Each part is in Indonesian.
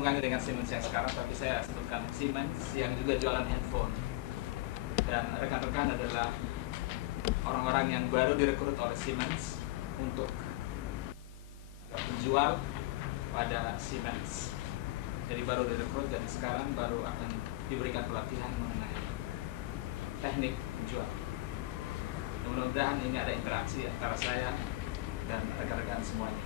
hubungannya dengan Siemens yang sekarang, tapi saya sebutkan Siemens yang juga jualan handphone. Dan rekan-rekan adalah orang-orang yang baru direkrut oleh Siemens untuk menjual pada Siemens. Jadi baru direkrut dan sekarang baru akan diberikan pelatihan mengenai teknik menjual. Mudah-mudahan ini ada interaksi antara saya dan rekan-rekan semuanya.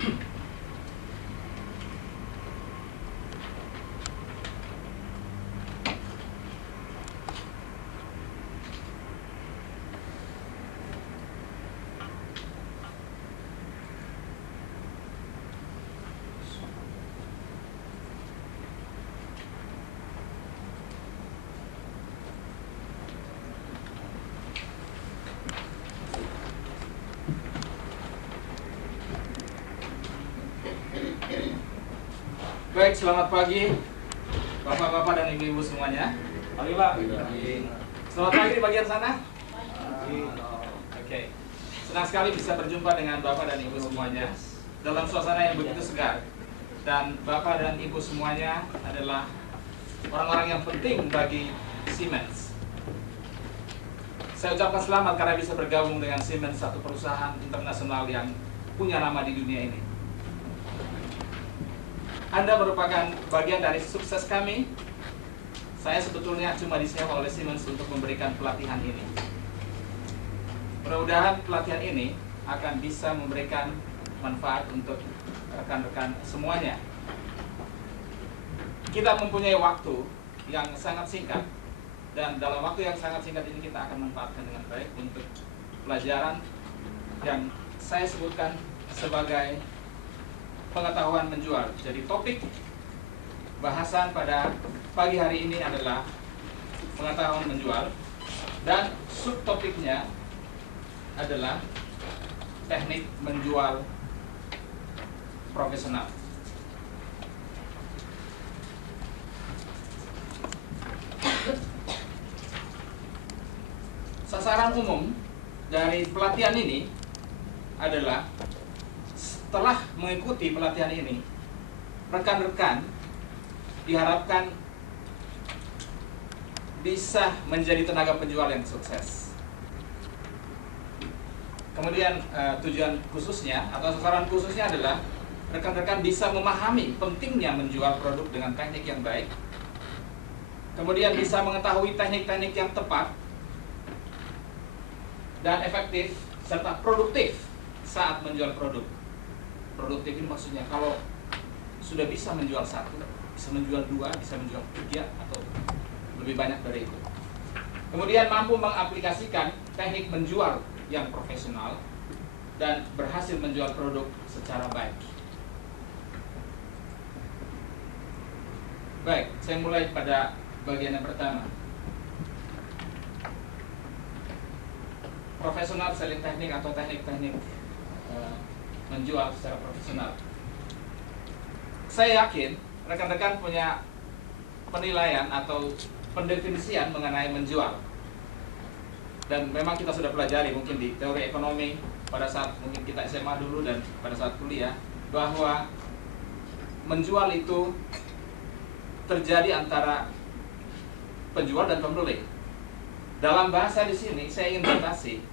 Baik, selamat pagi Bapak-bapak dan Ibu-ibu semuanya. Pagi Pak. Pagi. Selamat pagi di bagian sana. Oke. Senang sekali bisa berjumpa dengan Bapak dan Ibu semuanya dalam suasana yang begitu segar. Dan Bapak dan Ibu semuanya adalah orang-orang yang penting bagi Siemens. Saya ucapkan selamat karena bisa bergabung dengan Siemens, satu perusahaan internasional yang punya nama di dunia ini. Anda merupakan bagian dari sukses kami. Saya sebetulnya cuma disewa oleh Siemens untuk memberikan pelatihan ini. Mudah-mudahan pelatihan ini akan bisa memberikan manfaat untuk rekan-rekan semuanya. Kita mempunyai waktu yang sangat singkat, dan dalam waktu yang sangat singkat ini kita akan manfaatkan dengan baik untuk pelajaran yang saya sebutkan sebagai pengetahuan menjual. Jadi topik bahasan pada pagi hari ini adalah pengetahuan menjual, dan subtopiknya adalah teknik menjual profesional. Sasaran umum dari pelatihan ini adalah, setelah mengikuti pelatihan ini, rekan-rekan diharapkan bisa menjadi tenaga penjual yang sukses. Kemudian tujuan khususnya atau sasaran khususnya adalah rekan-rekan bisa memahami pentingnya menjual produk dengan teknik yang baik. Kemudian bisa mengetahui teknik-teknik yang tepat dan efektif serta produktif saat menjual produk. Produktif ini maksudnya kalau sudah bisa menjual satu, bisa menjual dua, bisa menjual tiga, atau lebih banyak dari itu. Kemudian mampu mengaplikasikan teknik menjual yang profesional dan berhasil menjual produk secara baik. Baik, saya mulai pada bagian yang pertama. Profesional selling teknik atau teknik-teknik menjual secara profesional. Saya yakin rekan-rekan punya penilaian atau pendefinisian mengenai menjual. Dan memang kita sudah pelajari mungkin di teori ekonomi pada saat mungkin kita SMA dulu dan pada saat kuliah, bahwa menjual itu terjadi antara penjual dan pembeli. Dalam bahasa di sini saya ingin batasi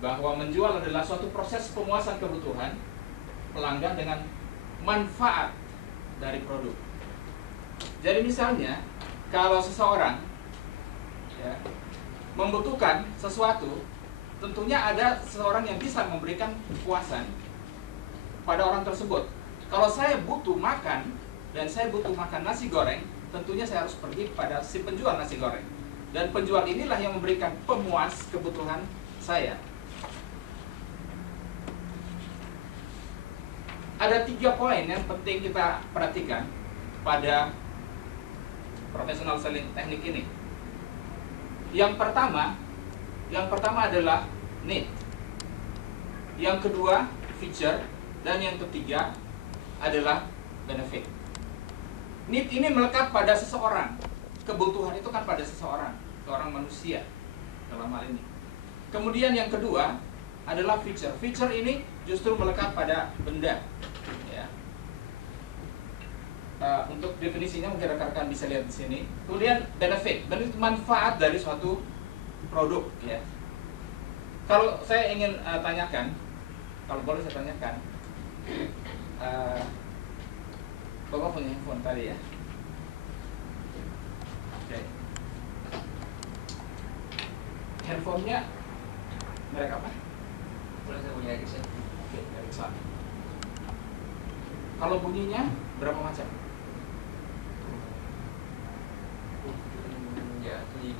bahwa menjual adalah suatu proses pemuasan kebutuhan pelanggan dengan manfaat dari produk. Jadi misalnya kalau seseorang membutuhkan sesuatu, tentunya ada seseorang yang bisa memberikan kepuasan pada orang tersebut. Kalau saya butuh makan dan saya butuh makan nasi goreng, tentunya saya harus pergi pada si penjual nasi goreng. Dan penjual inilah yang memberikan pemuas kebutuhan saya. Ada 3 poin yang penting kita perhatikan pada professional selling teknik ini. Yang pertama adalah need. Yang kedua feature, dan yang ketiga adalah benefit. Need ini melekat pada seseorang. Kebutuhan itu kan pada seseorang manusia dalam hal ini. Kemudian yang kedua adalah feature. Feature ini justru melekat pada benda. Ya. untuk definisinya mungkin rekan-rekan bisa lihat di sini. Kemudian benefit manfaat dari suatu produk, ya. Kalau saya ingin tanyakan, kalau boleh saya tanyakan, Bapak punya handphone tadi ya? Oke. Handphonenya merek apa? Boleh saya punya Ericsson. Oke, Ericsson. Kalau bunyinya berapa macam? Ya, 5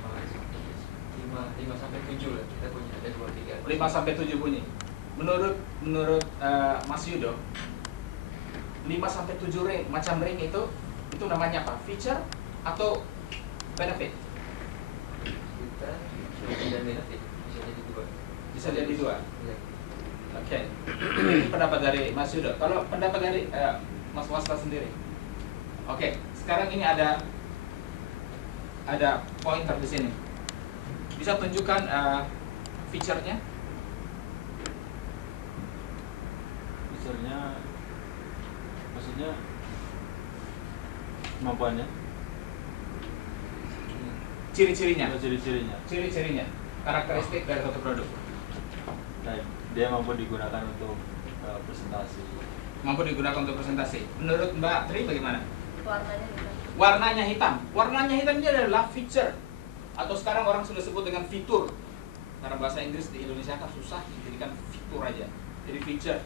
sampai 7 lah. Kita punya ada 2-3. 5 sampai 7 bunyi. Menurut Mas Yudo, 5 sampai 7 macam ring itu namanya apa? Feature atau benefit? Kita dan benefit bisa jadi 2. Bisa jadi 2. Ya. Oke. Ini pendapat dari Mas Yudo. Kalau pendapat dari Mas Wasta sendiri. Oke, sekarang ini ada pointer di sini. Bisa tunjukkan feature-nya? Feature-nya maksudnya kemampuannya, Ciri-cirinya. atau ciri-cirinya. Ciri-cirinya. Karakteristik dari suatu produk. Nah, dia mampu digunakan untuk presentasi. Mampu digunakan untuk presentasi. Menurut Mbak Tri bagaimana? Warnanya hitam. Warnanya hitam. Warnanya hitam ini adalah feature, atau sekarang orang sudah sebut dengan fitur. Karena bahasa Inggris di Indonesia kan susah, dijadikan fitur aja. Jadi feature.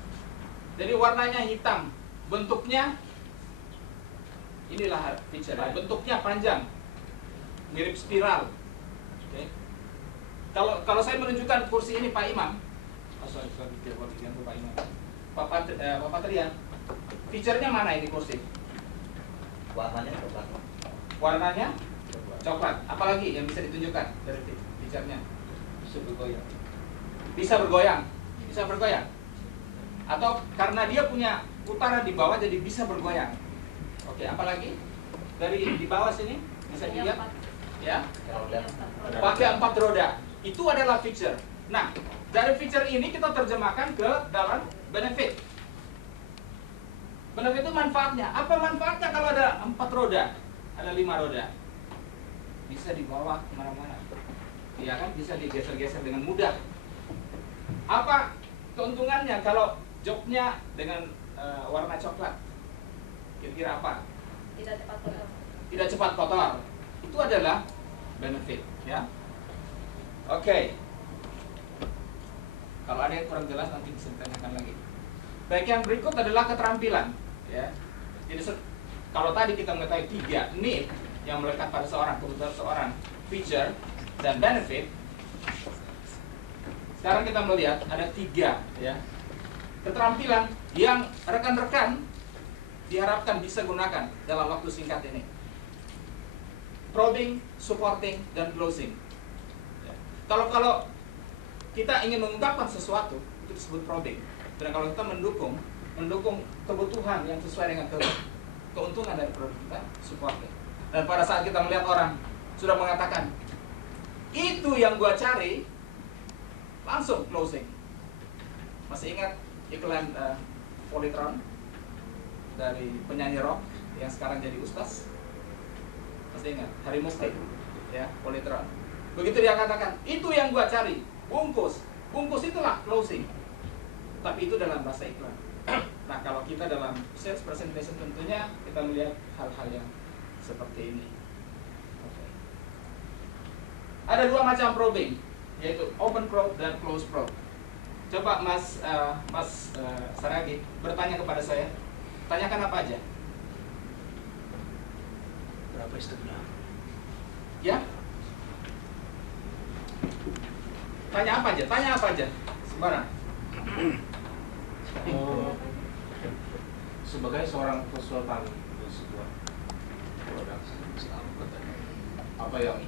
Jadi warnanya hitam, bentuknya inilah feature. Bentuknya panjang, mirip spiral. Oke. Kalau saya menunjukkan kursi ini Pak Imam, Pak Imam, Pak Trian, feature-nya mana ini kursi? Warnanya coklat. Warnanya coklat. Apalagi yang bisa ditunjukkan dari feature-nya? Bisa bergoyang. Bisa bergoyang. Bisa bergoyang. Atau karena dia punya putaran di bawah jadi bisa bergoyang. Oke, apalagi? Dari di bawah sini bisa dilihat ya. Pakai 4 roda. Itu adalah feature. Nah, dari feature ini kita terjemahkan ke dalam benefit. Benefit itu manfaatnya. Apa manfaatnya kalau ada 4 roda? Ada 5 roda. Bisa dibawa kemana-mana. Ya kan, bisa digeser-geser dengan mudah. Apa keuntungannya kalau joknya dengan warna coklat? Kira-kira apa? Tidak cepat kotor. Tidak cepat kotor. Itu adalah benefit, ya. Oke. Kalau ada yang kurang jelas nanti bisa ditanyakan lagi. Baik, yang berikut adalah keterampilan, ya. Jadi kalau tadi kita mengetahui 3 need yang melekat pada seorang, kebutuhan seorang, feature dan benefit. Sekarang kita melihat ada 3, ya, keterampilan yang rekan-rekan diharapkan bisa gunakan dalam waktu singkat ini. Probing, supporting, dan closing. Ya. Kalau kita ingin mengungkapkan sesuatu, itu disebut probing. Dan kalau kita mendukung kebutuhan yang sesuai dengan keuntungan dari produk kita, supporting. Dan pada saat kita melihat orang sudah mengatakan, itu yang gua cari, langsung closing. Masih ingat iklan Polytron dari penyanyi rock yang sekarang jadi ustaz? Masih ingat? Hari Mukti, ya, Polytron. Begitu dia katakan, itu yang gua cari, bungkus itulah closing. Tapi itu dalam bahasa iklan. Nah, kalau kita dalam sales presentation tentunya kita melihat hal-hal yang seperti ini. Okay. Ada 2 macam probing, yaitu open probe dan close probe. Coba Mas Saragi bertanya kepada saya, tanyakan apa aja? Berapa stepnya? Ya? Tanya apa aja? Sembarang. Sebagai seorang konsultan di sebuah produk, apa yang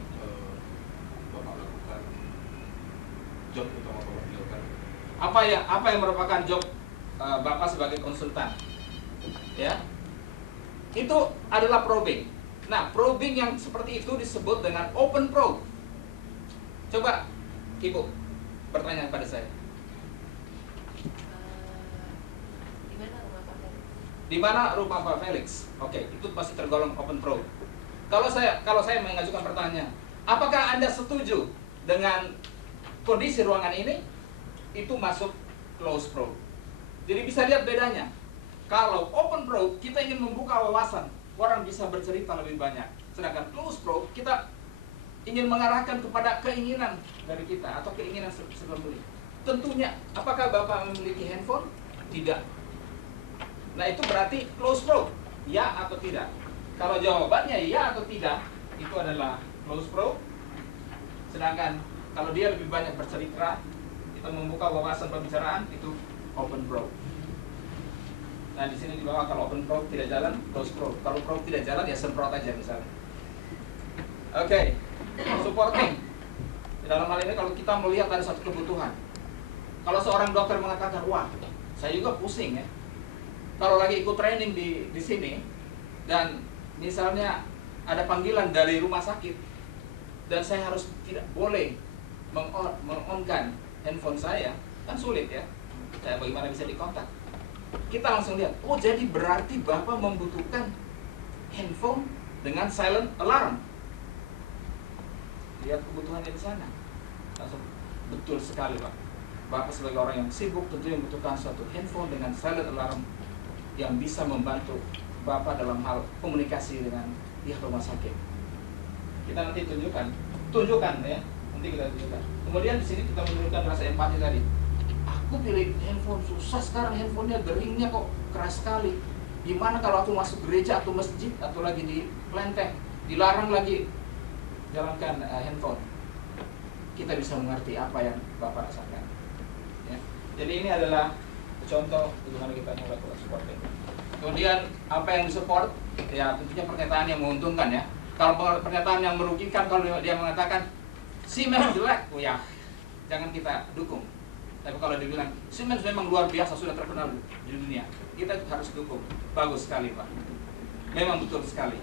Bapak lakukan, job utama Bapak lakukan? Apa yang merupakan job Bapak sebagai konsultan? Ya, itu adalah probing. Nah, probing yang seperti itu disebut dengan open probe. Coba Ibu bertanya kepada saya. Di mana rumah Pak Ferry? Di mana rumah Pak Felix? Oke, itu pasti tergolong open probe. Kalau saya mengajukan pertanyaan, apakah Anda setuju dengan kondisi ruangan ini? Itu masuk close probe. Jadi bisa lihat bedanya. Kalau open probe kita ingin membuka wawasan, orang bisa bercerita lebih banyak. Sedangkan close probe kita ingin mengarahkan kepada keinginan dari kita atau keinginan sebelumnya. Tentunya, apakah Bapak memiliki handphone? Tidak. Nah itu berarti close probe, ya atau tidak? Kalau jawabannya ya atau tidak, itu adalah close probe. Sedangkan kalau dia lebih banyak bercerita, kita membuka wawasan pembicaraan, itu open probe. Nah di sini di bawah kalau open probe tidak jalan, close probe. Kalau probe tidak jalan ya semprot aja misalnya. Oke, supporting. Dalam hal ini kalau kita melihat ada satu kebutuhan, kalau seorang dokter mengatakan, wah saya juga pusing ya, kalau lagi ikut training di sini dan misalnya ada panggilan dari rumah sakit dan saya harus tidak boleh meng-on-kan handphone saya, kan sulit ya. Saya bagaimana bisa dikontak? Kita langsung lihat, oh jadi berarti Bapak membutuhkan handphone dengan silent alarm. Lihat kebutuhannya di sana. Langsung betul sekali Pak. Bapak sebagai orang yang sibuk tentunya membutuhkan suatu handphone dengan silent alarm yang bisa membantu Bapak dalam hal komunikasi dengan pihak rumah sakit. Kita nanti tunjukkan ya, nanti kita tunjukkan. Kemudian di sini kita menunjukkan rasa empati tadi. Aku pilih handphone, susah sekarang handphonenya, geringnya kok keras sekali. Gimana kalau aku masuk gereja atau masjid atau lagi di kelenteng, dilarang lagi jalankan handphone. Kita bisa mengerti apa yang Bapak rasakan. Ya. Jadi ini adalah contoh bagaimana kita melakukan supporting. Kemudian apa yang disupport? Ya tentunya pernyataan yang menguntungkan ya. Kalau pernyataan yang merugikan, kalau dia mengatakan Siemens jelek, oh ya jangan kita dukung. Tapi kalau dia bilang Siemens memang luar biasa, sudah terkenal di dunia, kita harus dukung. Bagus sekali Pak. Memang betul sekali.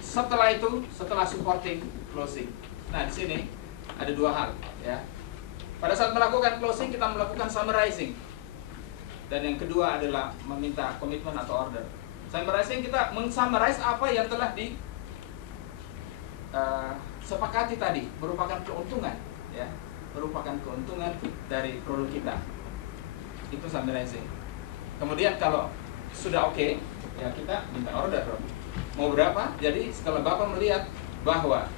Setelah itu, setelah supporting, closing. Nah di sini ada dua hal ya. Pada saat melakukan closing, kita melakukan summarizing. Dan yang kedua adalah meminta komitmen atau order. Summarizing, kita men-summarize apa yang telah sepakati tadi, merupakan keuntungan ya, merupakan keuntungan dari produk kita. Itu summarizing. Kemudian kalau sudah oke, ya kita minta order. Mau berapa? Jadi setelah Bapak melihat bahwa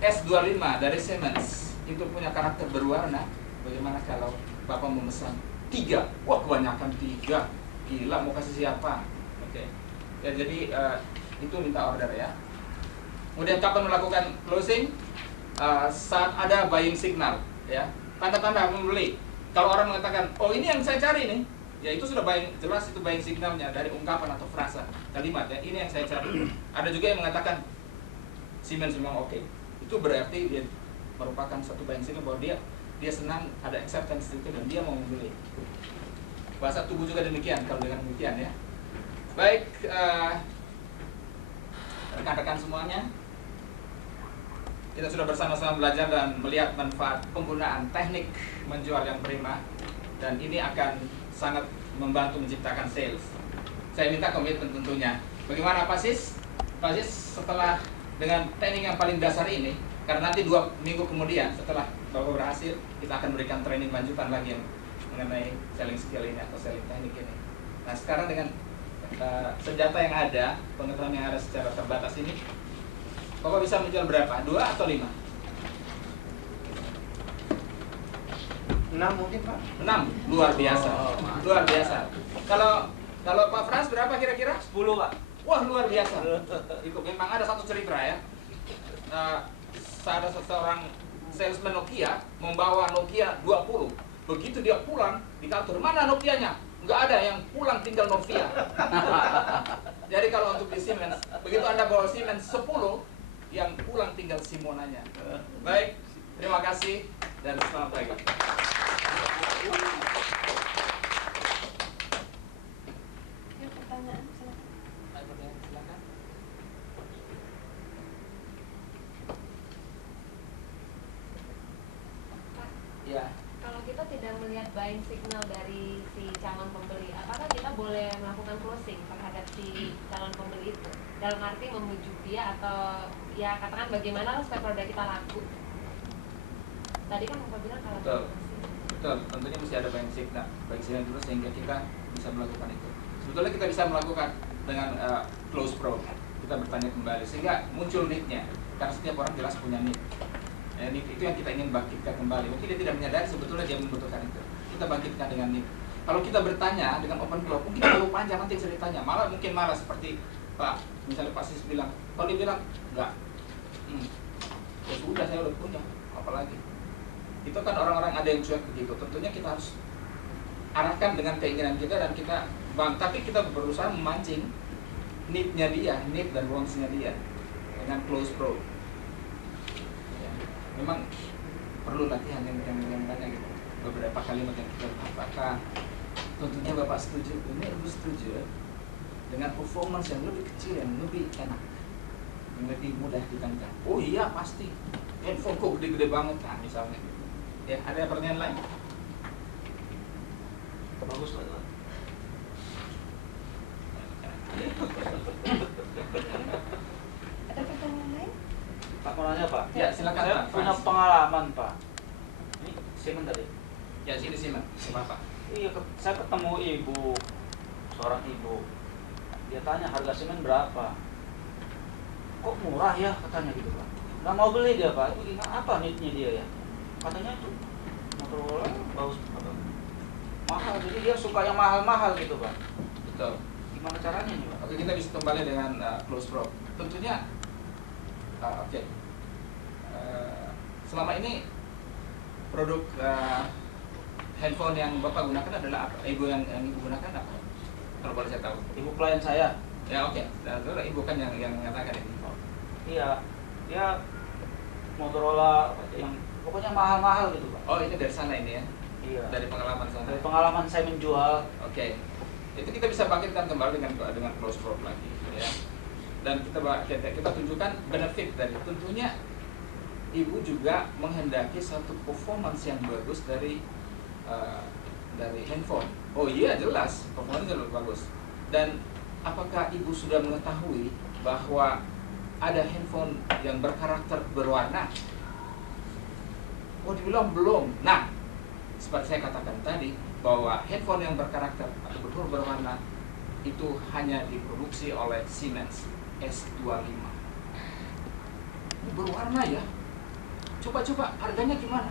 S25 dari Siemens itu punya karakter berwarna, bagaimana kalau Bapak memesan 3? Wah kebanyakan 3, gila mau kasih siapa? Oke. Ya jadi itu minta order ya. Kemudian kapan melakukan closing? Saat ada buying signal ya, tanda-tanda membeli. Kalau orang mengatakan, oh ini yang saya cari nih, ya itu sudah buying, jelas itu buying signalnya dari ungkapan atau frasa kalimat ya, ini yang saya cari. Ada juga yang mengatakan Siemens memang oke. Itu berarti dia merupakan satu buying signal bahwa dia senang, ada acceptance itu dan dia mau membeli. Bahasa tubuh juga demikian kalau dengan demikian ya. Baik, rekan-rekan semuanya, kita sudah bersama-sama belajar dan melihat manfaat penggunaan teknik menjual yang prima, dan ini akan sangat membantu menciptakan sales. Saya minta komitmen tentunya. Bagaimana Pak Sis? Pak Sis setelah dengan training yang paling dasar ini, karena nanti 2 minggu kemudian setelah Bapak berhasil, kita akan berikan training lanjutan lagi yang mengenai selling skill ini atau selling teknik ini. Nah sekarang dengan senjata yang ada, pengetahuan yang ada secara terbatas ini, Bapak bisa menjual berapa? 2 atau 5? 6 mungkin Pak. 6, luar biasa. Luar biasa. Kalau Pak Frans berapa kira-kira? 10 Pak. Wah luar biasa. Itu memang ada satu cerita ya. Ada seseorang salesman Nokia membawa Nokia 20. Begitu dia pulang di kantor, mana Nokianya? Nggak ada, yang pulang tinggal Nokia. Jadi kalau untuk di Siemens, begitu Anda bawa Siemens 10, yang pulang tinggal Simonanya. Baik, terima kasih dan selamat pagi. Ya, pertanyaan silakan. Ada pertanyaan, silakan. Pak, Ya. kalau kita kita tidak melihat buying signal dari si calon pembeli, apakah kita boleh melakukan closing terhadap si calon pembeli itu? Dalam arti membujuk dia atau ya katakan bagaimana supaya produk kita laku. Tadi kan Bapak bilang kalau Betul. Betul, tentunya mesti ada buying signal dulu sehingga kita bisa melakukan itu. Sebetulnya kita bisa melakukan dengan close probe. Kita bertanya kembali sehingga muncul need-nya. Karena setiap orang jelas punya need. Need itu yang kita ingin bangkitkan kembali. Mungkin dia tidak menyadari sebetulnya dia membutuhkan itu. Kita bangkitkan dengan need. Kalau kita bertanya dengan open probe, mungkin terlalu panjang nanti ceritanya. Mungkin malah seperti Pak, misalnya Pak Sis bilang, kalau dia bilang enggak, ya sudah saya udah punya, apalagi. Itu kan orang-orang ada yang cuek begitu. Tentunya kita harus arahkan dengan keinginan kita dan kita tapi kita berusaha memancing need-nya dia, need dan wants-nya dia dengan close probe. Ya, memang perlu latihan yang banyak gitu. Beberapa kalimat yang kita apakah tentunya Bapak setuju, ini Ibu setuju ya? Dengan performance yang lebih kecil, yang lebih enak, yang lebih mudah ditangkap. Oh iya pasti, handphone kok gede-gede banget kan misalnya. Ya, ada pertanyaan lain? Bagus lah. Ada pertanyaan lain? Pak mau nanya Pak? Ya, silakan Saya Pak. punya Frans. pengalaman Pak. Ini semen tadi. Ya sini simak, Bapak. Iya, saya ketemu ibu, seorang ibu. Dia tanya harga semen berapa? Kok murah ya katanya gitu Pak. Nggak mau beli dia Pak. Itu apa need-nya dia ya? Katanya itu Motorola bagus apa? Mahal, jadi dia suka yang mahal-mahal gitu Pak. Betul. Gimana caranya nih Pak? Oke, kita bisa kembali dengan close probe. Tentunya, selama ini produk handphone yang Bapak gunakan adalah apa? Ibu yang Ibu gunakan apa? Kalau boleh saya tahu. Ibu klien saya. Ya oke. Lalu Ibu kan yang mengatakan ini. Iya, dia Motorola yang pokoknya mahal-mahal gitu Pak. Oh ini dari sana ini ya? Iya. Dari pengalaman sana. Dari pengalaman saya menjual. Oke. Itu kita bisa bangkitkan kembali dengan close probe lagi, ya. Dan kita tunjukkan benefit dari tentunya Ibu juga menghendaki satu performance yang bagus dari handphone. Oh iya jelas, performance lebih bagus. Dan apakah Ibu sudah mengetahui bahwa ada handphone yang berkarakter berwarna? Oh dibilang belum. Nah, seperti saya katakan tadi bahwa handphone yang berkarakter atau betul berwarna itu hanya diproduksi oleh Siemens S25. Ini berwarna ya. Coba harganya gimana?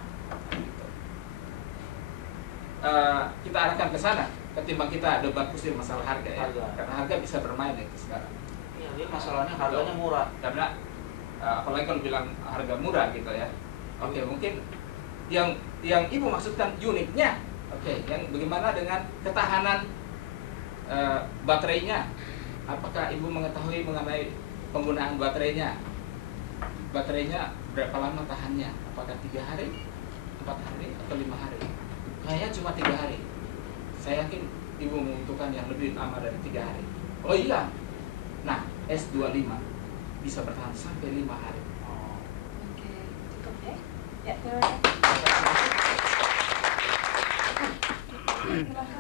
Kita arahkan ke sana ketimbang kita debat kusir masalah harga ya. Karena harga bisa bermain itu sekarang. Iya, dia masalahnya harganya murah. Karena apalagi kalau bilang harga murah gitu ya. Oke, mungkin yang Ibu maksudkan unitnya. Oke, yang bagaimana dengan ketahanan baterainya? Apakah Ibu mengetahui mengenai penggunaan baterainya? Baterainya berapa lama tahannya? Apakah 3 hari, 4 hari, atau 5 hari? Kayaknya cuma 3 hari. Saya yakin Ibu membutuhkan yang lebih lama dari 3 hari. Oh iya. Nah, S25 bisa bertahan sampai 5 hari. Oke, cukup ya? Ya, terima kasih. Terima kasih.